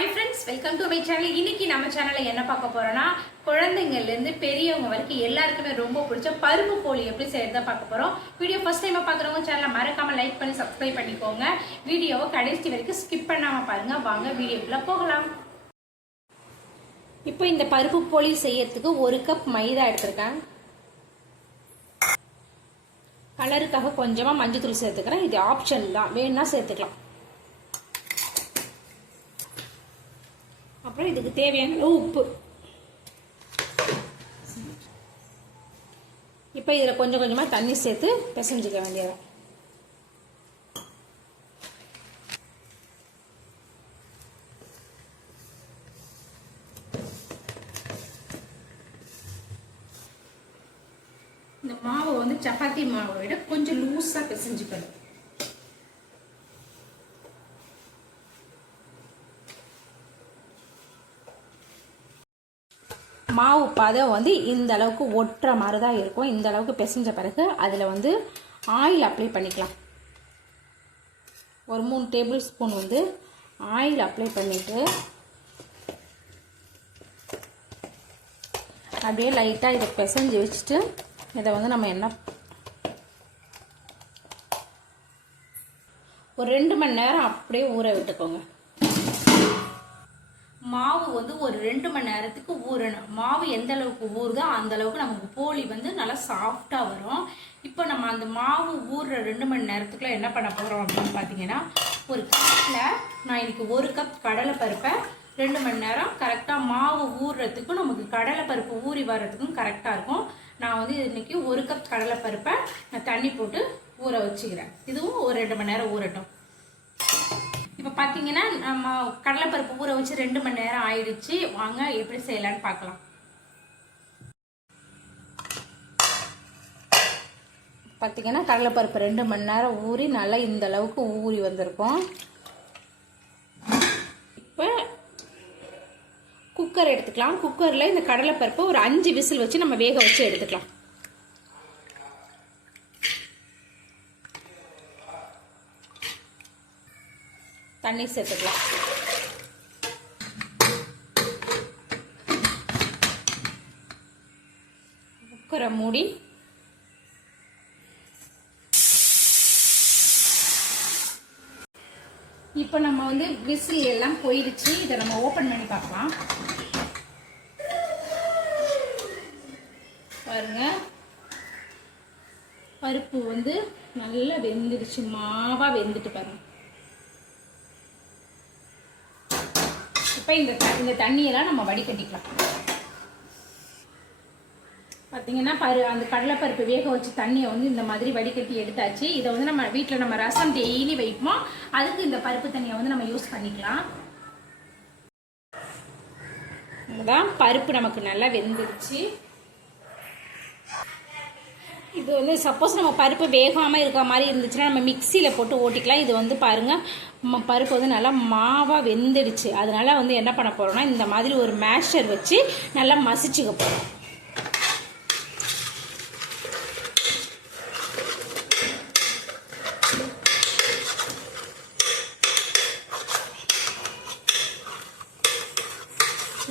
Hi friends welcome to my channel இன்னைக்கு நம்ம சேனலில் என்ன பார்க்க போகிறோன்னா குழந்தைங்கள்லேருந்து பெரியவங்க வரைக்கும் எல்லாருக்குமே ரொம்ப பிடிச்ச பருப்பு போலி எப்படி செய்யறதை பார்க்க போகிறோம் வீடியோ ஃபஸ்ட் டைம் பார்க்குறவங்க சேனலை மறக்காமல் லைக் பண்ணி சப்ஸ்கிரைப் பண்ணிக்கோங்க. வீடியோவை கடைசி வரைக்கும் ஸ்கிப் பண்ணாமல் பாருங்க. வாங்க வீடியோக்குள்ளே போகலாம். இப்போ இந்த பருப்பு போலி செய்யறதுக்கு ஒரு கப் மைதா எடுத்திருக்கேன். கலருக்காக கொஞ்சமாக மஞ்சள் தூள் சேர்த்துக்கிறேன். இது ஆப்ஷன் தான். வேணும்னா சேர்த்துக்கலாம். அப்புறம் இதுக்கு தேவையான அளவு உப்பு. இப்போ இதில் கொஞ்சம் கொஞ்சமாக தண்ணி சேர்த்து பிசைஞ்சிக்க வேண்டியது இந்த மாவை வந்து சப்பாத்தி மாவை விட கொஞ்சம் லூஸாக பிசைஞ்சுக்கணும். மாவு பதம் வந்து இந்த அளவுக்கு ஒட்டுற மாதிரி தான் இருக்கும். இந்த அளவுக்கு பிசைஞ்ச பிறகு அதில் வந்து ஆயில் அப்ளை பண்ணிக்கலாம். ஒரு மூணு டேபிள் ஸ்பூன் வந்து ஆயில் அப்ளை பண்ணிவிட்டு அப்படியே லைட்டாக இதை பிசைஞ்சு வச்சுட்டு இதை வந்து நம்ம என்ன ஒரு ரெண்டு மணி நேரம் அப்படியே ஊற விட்டுக்கோங்க. மாவு வந்து ஒரு ரெண்டு மணி நேரத்துக்கு ஊறணும். மாவு எந்த அளவுக்கு ஊறுதோ அந்த அளவுக்கு நமக்கு போலி வந்து நல்லா சாஃப்டாக வரும். இப்போ நம்ம அந்த மாவு ஊறுற ரெண்டு மணி நேரத்துக்குள்ள என்ன பண்ண போகிறோம் அப்படின்னு பார்த்தீங்கன்னா ஒரு கப்பில் நான் இன்னைக்கு ஒரு கப் கடலை பருப்பை ரெண்டு மணி நேரம் கரெக்டாக மாவு ஊறுறதுக்கும் நமக்கு கடலை பருப்பு ஊறி வர்றதுக்கும் கரெக்டாக இருக்கும். நான் வந்து இன்னைக்கு ஒரு கப் கடலை பருப்பை நான் தண்ணி போட்டு ஊற வச்சுக்கிறேன். இதுவும் ஒரு ரெண்டு மணி நேரம் ஊறட்டும். இப்போ பார்த்தீங்கன்னா நம்ம கடலைப்பருப்பு ஊற வச்சு ரெண்டு மணி நேரம் ஆயிடுச்சு. வாங்க எப்படி செய்யலான்னு பார்க்கலாம் பார்த்தீங்கன்னா கடலைப்பருப்பு ரெண்டு மணி நேரம் ஊறி நல்லா இந்த அளவுக்கு ஊறி வந்திருக்கும். இப்போ குக்கர் எடுத்துக்கலாம். குக்கரில் இந்த கடலைப்பருப்பை ஒரு அஞ்சு விசில் வச்சு நம்ம வேக வச்சு எடுத்துக்கலாம். தண்ணி சேர்த்துக்கலாம். குக்கரை மூடி. இப்போ நம்ம வந்து விசில் எல்லாம் போயிடுச்சு இதை நம்ம ஓப்பன் பண்ணி பார்க்கலாம். பாருங்க. பருப்பு வந்து நல்லா வெந்துடுச்சு மாவா வெந்துட்டு பாருங்க. இப்போ இந்த த- இந்த தண்ணியெல்லாம் நம்ம வடிகட்டிக்கலாம். பார்த்தீங்கன்னா பரு அந்த கடலைப்பருப்பு வேக வச்சு தண்ணியை வந்து இந்த மாதிரி வடிகட்டி எடுத்தாச்சு. இதை வந்து நம்ம வீட்டில் நம்ம ரசம் டெய்லி வைப்போம். அதுக்கு இந்த பருப்பு தண்ணியை வந்து நம்ம யூஸ் பண்ணிக்கலாம். தான் பருப்பு நமக்கு நல்லா வெந்துருச்சு. இது வந்து சப்போஸ் நம்ம பருப்பு வேகாமல் இருக்க மாதிரி இருந்துச்சுன்னா நம்ம மிக்சியில் போட்டு ஓட்டிக்கலாம். இது வந்து பாருங்கள் பருப்பு வந்து நல்லா மாவாக வெந்துடுச்சு. அதனால வந்து என்ன பண்ண போகிறோம்னா இந்த மாதிரி ஒரு மேஷர் வச்சு நல்லா மசிச்சுக்க போகிறோம்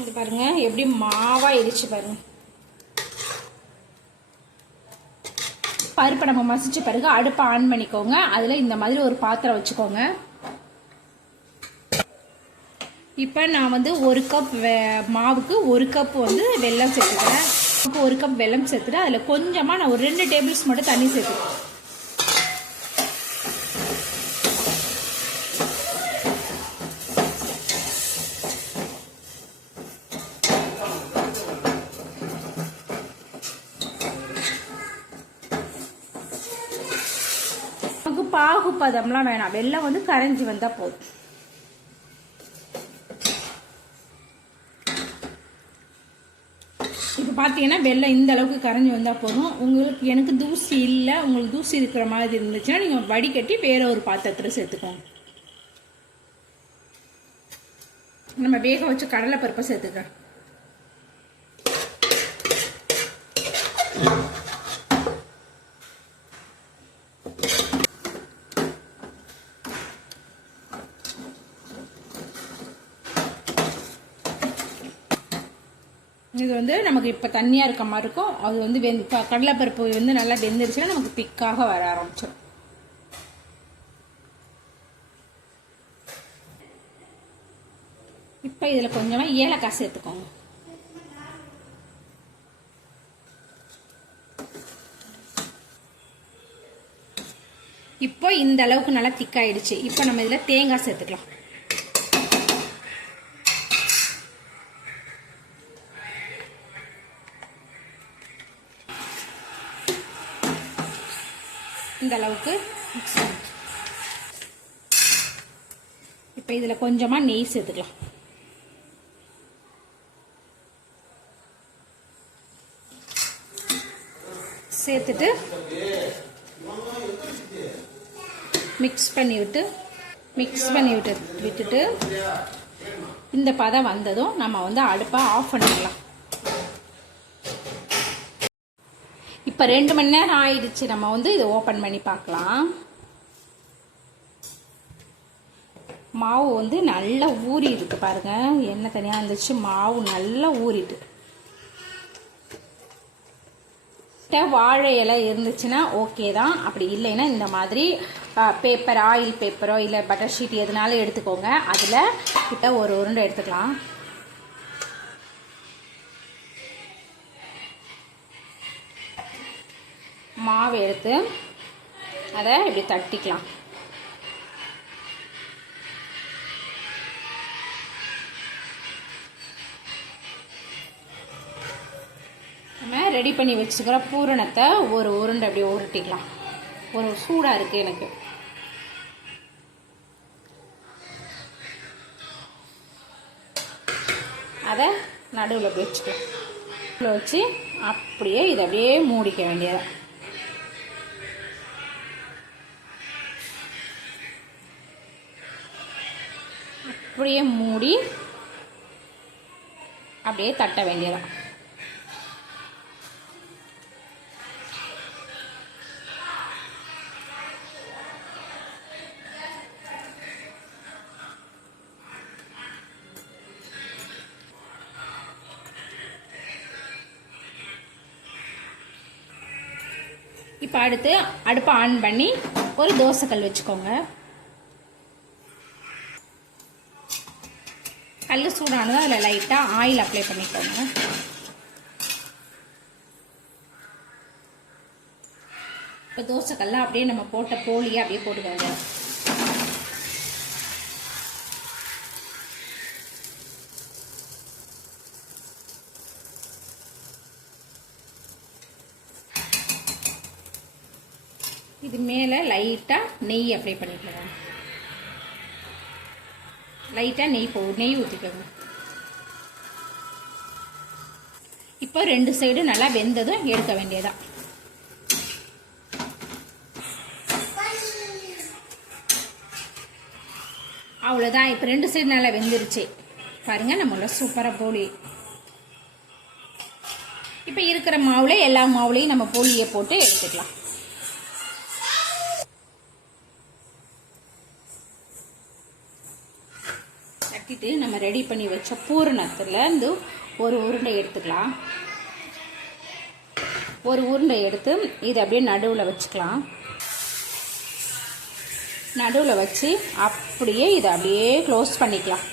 இது பாருங்கள் எப்படி மாவாக இடிச்சு பாருங்கள் பருப்பை நம்ம மசிச்ச பிறகு அடுப்பை ஆன் பண்ணிக்கோங்க. அதில் இந்த மாதிரி ஒரு பாத்திரம் வச்சுக்கோங்க. இப்போ நான் வந்து ஒரு கப் மாவுக்கு ஒரு கப் வந்து வெல்லம் சேர்த்துக்கிறேன். ஒரு கப் வெல்லம் சேர்த்துட்டு அதில் கொஞ்சமாக நான் ஒரு ரெண்டு டேபிள்ஸ் மட்டும் தண்ணி சேர்த்துக்கிறேன். பாகுபதம்லாம் வேணாம். வெள்ளம் வந்து கரைஞ்சி வந்தால் போதும். இப்போ பார்த்தீங்கன்னா வெள்ளம் இந்த அளவுக்கு கரைஞ்சி வந்தால் போதும். உங்களுக்கு எனக்கு தூசி இல்லை உங்களுக்கு தூசி இருக்கிற மாதிரி இருந்துச்சுன்னா நீங்கள் வடிகட்டி வேற ஒரு பாத்திரத்தில் சேர்த்துக்கோங்க. நம்ம வேக வச்சு கடலை பருப்பை சேர்த்துக்கிறேன் இது வந்து நமக்கு இப்போ தண்ணியாக இருக்க மாதிரி இருக்கும். அது வந்து வெந் இப்போ கடலைப்பருப்பு வந்து நல்லா வெந்துருச்சுன்னா நமக்கு திக்காக வர ஆரம்பிச்சிடும் இப்போ இதில் கொஞ்சமாக ஏலக்காய் சேர்த்துக்கோங்க. இப்போ இந்த அளவுக்கு நல்லா திக்காயிடுச்சு இப்போ நம்ம இதில் தேங்காய் சேர்த்துக்கலாம். அளவுக்கு மிக்ஸ் பண்ணிக்கலாம். இப்போ இதில் கொஞ்சமாக நெய் சேர்த்துக்கலாம். சேர்த்துட்டு மிக்ஸ் பண்ணி விட்டு மிக்ஸ் பண்ணி விட்டு விட்டுட்டு இந்த பதம் வந்ததும் நம்ம வந்து அடுப்பை ஆஃப் பண்ணிடலாம் இப்போ ரெண்டு மணி நேரம் ஆயிடுச்சு. நம்ம வந்து இதை ஓப்பன் பண்ணி பார்க்கலாம். மாவு வந்து நல்லா ஊறி இருக்கு பாருங்க. எண்ணெய் தனியாக இருந்துச்சு. மாவு நல்லா ஊறிட்டு. கிட்ட வாழை இலை இருந்துச்சுன்னா ஓகே தான். அப்படி இல்லைன்னா இந்த மாதிரி பேப்பர் ஆயில் பேப்பரோ இல்லை பட்டர் ஷீட் எதுனாலும் எடுத்துக்கோங்க. அதில் கிட்ட ஒரு உருண்டை எடுத்துக்கலாம். மாவு எடுத்து அதை இப்படி தட்டிக்கலாம். நம்ம ரெடி பண்ணி வச்சுக்கிற பூரணத்தை ஒரு உருண்டை அப்படியே உருட்டிக்கலாம். ஒரு சூடாக இருக்குது எனக்கு. அதை நடுவில் அப்படி வச்சுக்கலாம் வச்சு அப்படியே இதை அப்படியே மூடிக்க வேண்டியதான் அப்படியே மூடி அப்படியே தட்ட வேண்டியதான் இப்போ அடுத்து அடுப்பை ஆன் பண்ணி ஒரு தோசைக்கல் வச்சுக்கோங்க. கல் சூடானதும் அதில் லைட்டாக ஆயில் அப்ளை பண்ணிக்கோங்க. இப்போ தோசைக்கல்ல அப்படியே நம்ம போட்ட போலியை அப்படியே போட்டுக்கோங்க. இது மேலே லைட்டாக நெய் அப்ளை பண்ணிக்கலாம் லைட்டாக நெய் போ நெய் ஊற்றிக்கோங்க இப்போ ரெண்டு சைடு நல்லா வெந்ததும் எடுக்க வேண்டியதான் அவ்வளோதான் இப்போ ரெண்டு சைடு நல்லா வெந்துருச்சு. பாருங்க நம்மளோட சூப்பராக போலி இப்போ இருக்கிற மாவுல எல்லா மாவுலையும் நம்ம போலியை போட்டு எடுத்துக்கலாம். தட்டிட்டு நம்ம ரெடி பண்ணி வச்ச பூரணத்துலேருந்து ஒரு உருண்டை எடுத்துக்கலாம். ஒரு உருண்டை எடுத்து இதை அப்படியே நடுவில் வச்சுக்கலாம். நடுவில் வச்சு அப்படியே இதை அப்படியே க்ளோஸ் பண்ணிக்கலாம்.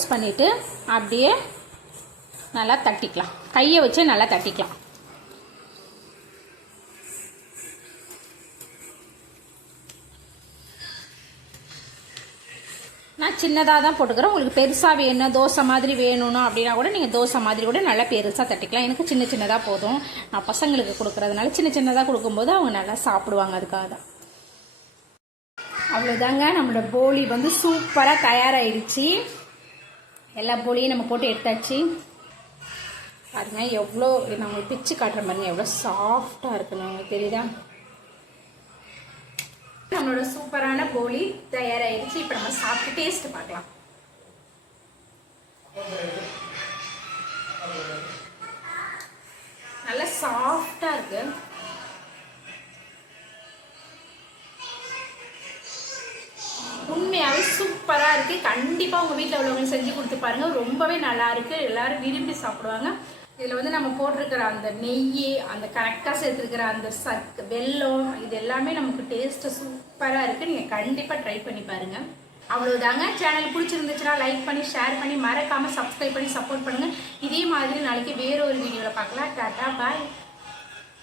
க்ளோஸ் பண்ணிவிட்டு அப்படியே நல்லா தட்டிக்கலாம். கையை வச்சு நல்லா தட்டிக்கலாம். நான் சின்னதாக தான் போட்டுக்கிறேன். உங்களுக்கு பெருசாக வேணும் தோசை மாதிரி வேணும்னு அப்படின்னா கூட நீங்கள் தோசை மாதிரி கூட நல்லா பெருசாக தட்டிக்கலாம். எனக்கு சின்ன சின்னதாக போதும். நான் பசங்களுக்கு கொடுக்குறதுனால சின்ன சின்னதாக கொடுக்கும்போது அவங்க நல்லா சாப்பிடுவாங்க அதுக்காக தான். அவ்வளோதாங்க நம்மளோட போலி வந்து சூப்பராக தயாராகிடுச்சு எல்லா போலியும் நம்ம போட்டு எடுத்தாச்சு. பாருங்க எவ்வளோ நான் உங்களுக்கு பிச்சு காட்டுற பாருங்க எவ்வளோ சாஃப்டாக இருக்குன்னு உங்களுக்கு தெரியுதா? நம்மளோட சூப்பரான போலி தயாராகிடுச்சு இப்போ நம்ம சாப்பிட்டு டேஸ்ட் பார்க்கலாம். நல்லா சாஃப்டாக இருக்குது உண்மையாகவே சூப்பராக இருக்குது கண்டிப்பாக உங்கள் வீட்டில் உள்ளவங்க செஞ்சு கொடுத்து பாருங்கள் ரொம்பவே நல்லா இருக்கு. விரும்பி சாப்பிடுவாங்க. இதில் வந்து நம்ம போட்டிருக்கிற அந்த நெய் அந்த கரெக்டாக சேர்த்துருக்கிற அந்த சக் வெல்லம் இது எல்லாமே நமக்கு டேஸ்ட்டு சூப்பராக இருக்குது நீங்கள் கண்டிப்பாக ட்ரை பண்ணி பாருங்கள் அவ்வளோதாங்க சேனல் பிடிச்சிருந்துச்சுன்னா லைக் பண்ணி ஷேர் பண்ணி மறக்காமல் சப்ஸ்கிரைப் பண்ணி சப்போர்ட் பண்ணுங்கள் இதே மாதிரி நாளைக்கு வேறு ஒரு வீடியோவில் பார்க்கலாம். டாட்டா பாய்